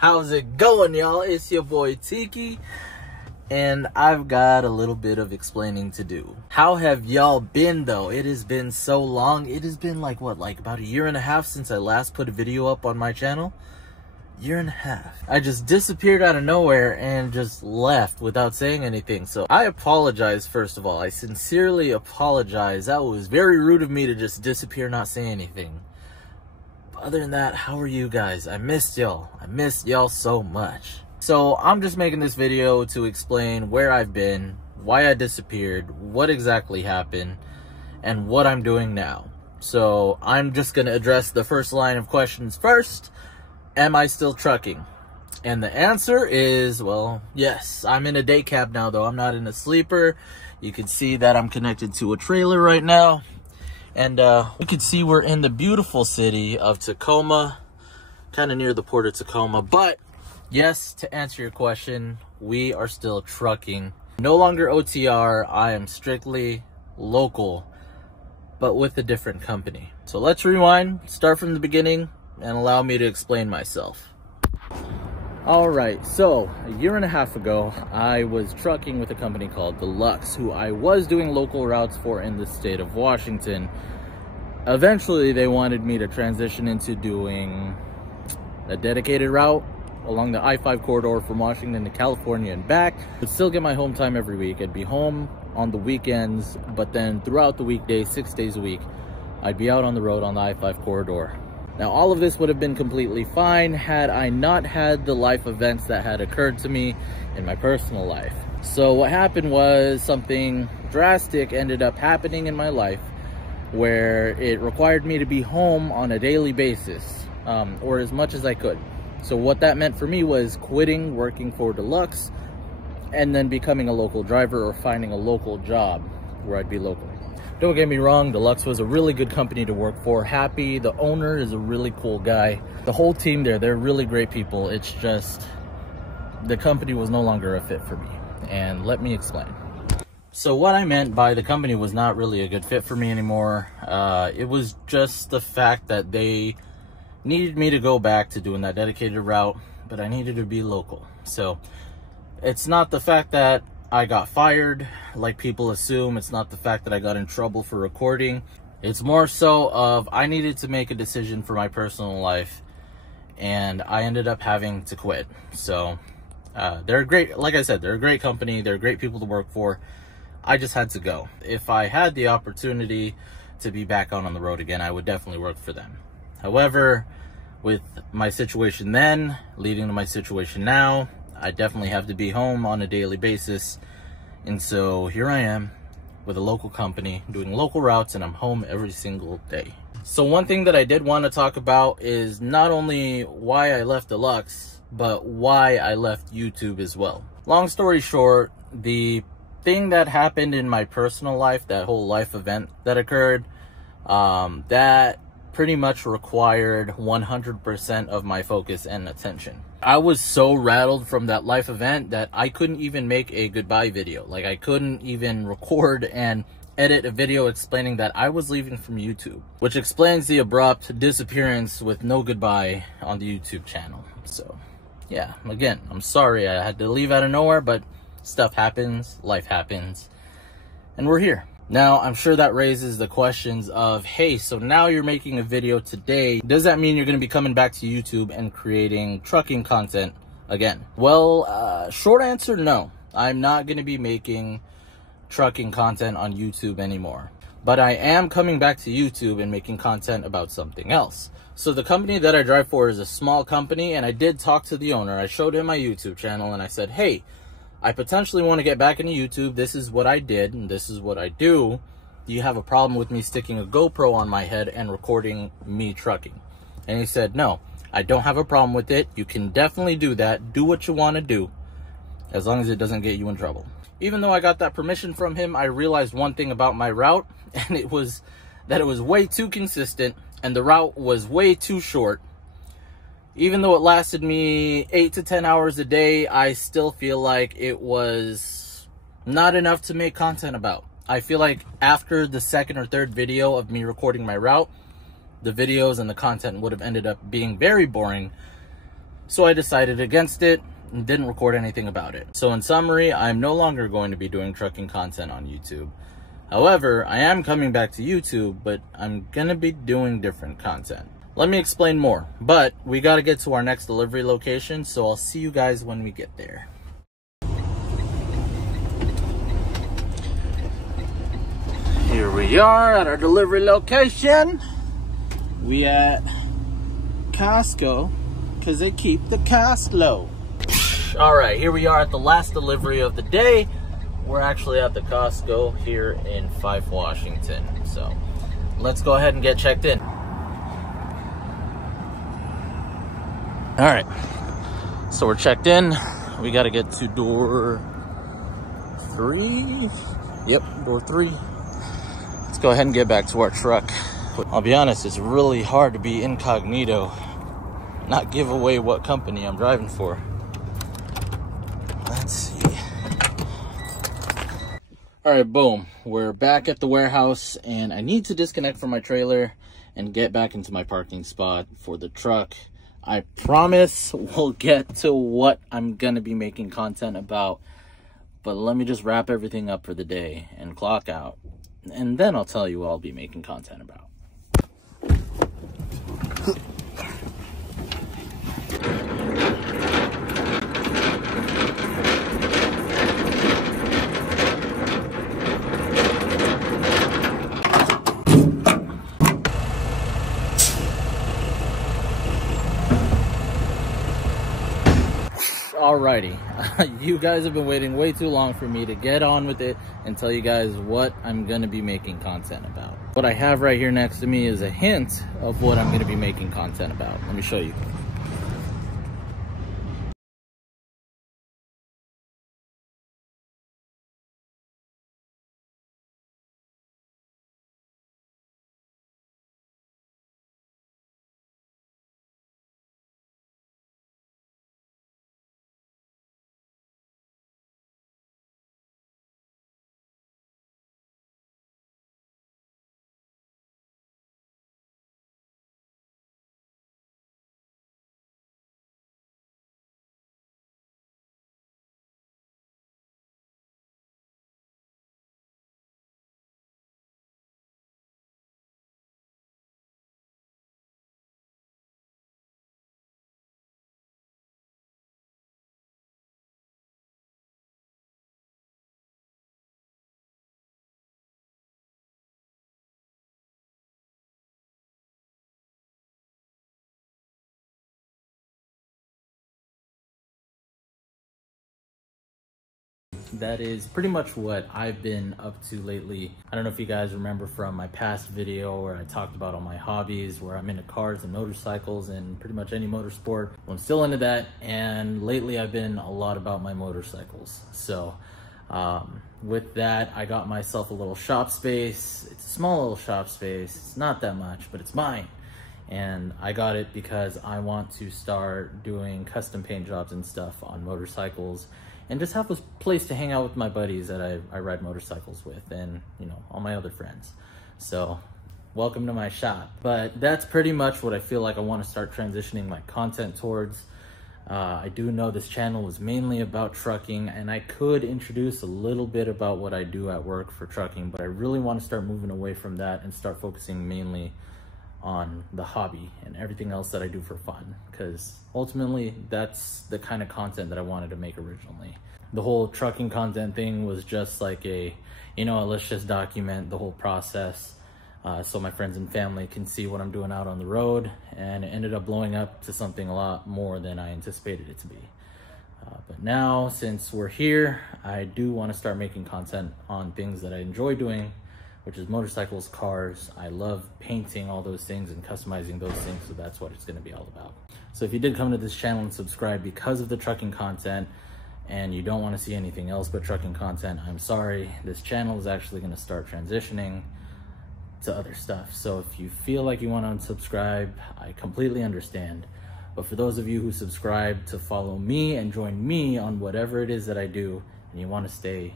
How's it going, y'all? It's your boy Tiki, and I've got a little bit of explaining to do. How have y'all been, though? It has been so long. It has been like about a year and a half since I last put a video up on my channel. Year and a half. I just disappeared out of nowhere and just left without saying anything. So I apologize, first of all. I sincerely apologize. That was very rude of me to just disappear, not say anything. Other than that, how are you guys? I missed y'all. I missed y'all so much. So I'm just making this video to explain where I've been, why I disappeared, what exactly happened, and what I'm doing now. So I'm just gonna address the first line of questions first. Am I still trucking? And the answer is, well, yes. I'm in a day cab now, though. I'm not in a sleeper. You can see that I'm connected to a trailer right now. And you can see we're in the beautiful city of Tacoma, kind of near the port of Tacoma. But yes, to answer your question, we are still trucking. No longer OTR. I am strictly local, but with a different company. So let's rewind, start from the beginning, and allow me to explain myself. Alright, so a year and a half ago, I was trucking with a company called Deluxe, who I was doing local routes for in the state of Washington. Eventually, they wanted me to transition into doing a dedicated route along the I-5 corridor from Washington to California and back. I'd still get my home time every week. I'd be home on the weekends, but then throughout the weekdays, 6 days a week, I'd be out on the road on the I-5 corridor. Now, all of this would have been completely fine had I not had the life events that had occurred to me in my personal life. So what happened was something drastic ended up happening in my life where it required me to be home on a daily basis, or as much as I could. So what that meant for me was quitting working for Deluxe and then becoming a local driver or finding a local job where I'd be local. Don't get me wrong, Deluxe was a really good company to work for. Happy, the owner is a really cool guy. The whole team there, they're really great people. It's just, the company was no longer a fit for me. And let me explain. So what I meant by the company was not really a good fit for me anymore. It was just the fact that they needed me to go back to doing that dedicated route, but I needed to be local. So it's not the fact that I got fired, like people assume. It's not the fact that I got in trouble for recording. It's more so of I needed to make a decision for my personal life, and I ended up having to quit. So they're great. Like I said, they're a great company. They're great people to work for. I just had to go. If I had the opportunity to be back out on the road again, I would definitely work for them. However, with my situation then leading to my situation now, I definitely have to be home on a daily basis. And so here I am with a local company doing local routes, and I'm home every single day. So one thing that I did want to talk about is not only why I left Deluxe, but why I left YouTube as well. Long story short, the thing that happened in my personal life, that whole life event that occurred, that pretty much required 100% of my focus and attention. I was so rattled from that life event that I couldn't even make a goodbye video. Like, I couldn't even record and edit a video explaining that I was leaving from YouTube, which explains the abrupt disappearance with no goodbye on the YouTube channel. So yeah, again, I'm sorry I had to leave out of nowhere, but stuff happens, life happens, and we're here. Now, I'm sure that raises the questions of, hey, so now you're making a video today. Does that mean you're going to be coming back to YouTube and creating trucking content again? Well, short answer, no. I'm not going to be making trucking content on YouTube anymore. But I am coming back to YouTube and making content about something else. So the company that I drive for is a small company, and I did talk to the owner. I showed him my YouTube channel, and I said, hey, I potentially want to get back into YouTube. This is what I did, and this is what I do. Do you have a problem with me sticking a GoPro on my head and recording me trucking? And he said, no, I don't have a problem with it. You can definitely do that. Do what you want to do, as long as it doesn't get you in trouble. Even though I got that permission from him, I realized one thing about my route, and it was that it was way too consistent, and the route was way too short. Even though it lasted me 8 to 10 hours a day, I still feel like it was not enough to make content about. I feel like after the second or third video of me recording my route, the videos and the content would have ended up being very boring. So I decided against it and didn't record anything about it. So in summary, I'm no longer going to be doing trucking content on YouTube. However, I am coming back to YouTube, but I'm gonna be doing different content. Let me explain more, but we gotta get to our next delivery location, so I'll see you guys when we get there. Here we are at our delivery location. We at Costco, because they keep the cost low. All right, here we are at the last delivery of the day. We're actually at the Costco here in Fife, Washington. So let's go ahead and get checked in. All right, so we're checked in. We got to get to door 3. Yep, door 3. Let's go ahead and get back to our truck. I'll be honest, it's really hard to be incognito, not give away what company I'm driving for. Let's see. All right, boom. We're back at the warehouse, and I need to disconnect from my trailer and get back into my parking spot for the truck. I promise we'll get to what I'm gonna be making content about, but let me just wrap everything up for the day and clock out, and then I'll tell you what I'll be making content about. Alrighty, you guys have been waiting way too long for me to get on with it and tell you guys what I'm gonna be making content about. What I have right here next to me is a hint of what I'm gonna be making content about. Let me show you. That is pretty much what I've been up to lately. I don't know if you guys remember from my past video where I talked about all my hobbies, where I'm into cars and motorcycles and pretty much any motorsport. Well, I'm still into that, and lately I've been a lot about my motorcycles. So with that, I got myself a little shop space. It's a small little shop space. It's not that much, but it's mine. And I got it because I want to start doing custom paint jobs and stuff on motorcycles, and just have a place to hang out with my buddies that I ride motorcycles with, and you know, all my other friends. So welcome to my shop. But that's pretty much what I feel like I want to start transitioning my content towards. I do know this channel is mainly about trucking, and I could introduce a little bit about what I do at work for trucking, but I really want to start moving away from that and start focusing mainly on the hobby and everything else that I do for fun, because ultimately that's the kind of content that I wanted to make originally. The whole trucking content thing was just like a, you know, let's just document the whole process so my friends and family can see what I'm doing out on the road, and it ended up blowing up to something a lot more than I anticipated it to be. But now, since we're here, I do want to start making content on things that I enjoy doing, which is motorcycles, cars. I love painting all those things and customizing those things, so that's what it's going to be all about. So if you did come to this channel and subscribe because of the trucking content, and you don't want to see anything else but trucking content, I'm sorry. This channel is actually going to start transitioning to other stuff. So if you feel like you want to unsubscribe, I completely understand. But for those of you who subscribe to follow me and join me on whatever it is that I do, and you want to stay,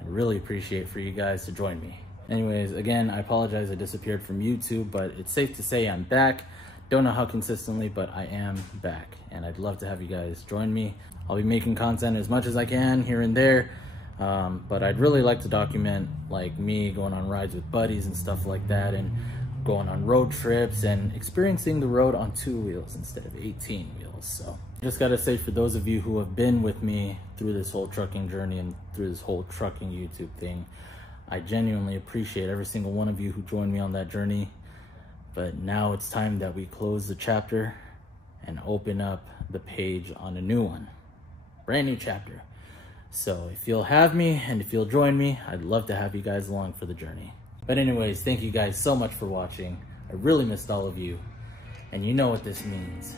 I'd really appreciate for you guys to join me. Anyways, again, I apologize I disappeared from YouTube, but it's safe to say I'm back. Don't know how consistently, but I am back, and I'd love to have you guys join me. I'll be making content as much as I can here and there, but I'd really like to document like me going on rides with buddies and stuff like that, and going on road trips and experiencing the road on 2 wheels instead of 18 wheels. So just gotta say, for those of you who have been with me through this whole trucking journey and through this whole trucking YouTube thing, I genuinely appreciate every single one of you who joined me on that journey. But now it's time that we close the chapter and open up the page on a new one. Brand new chapter. So if you'll have me and if you'll join me, I'd love to have you guys along for the journey. But anyways, thank you guys so much for watching. I really missed all of you, and you know what this means.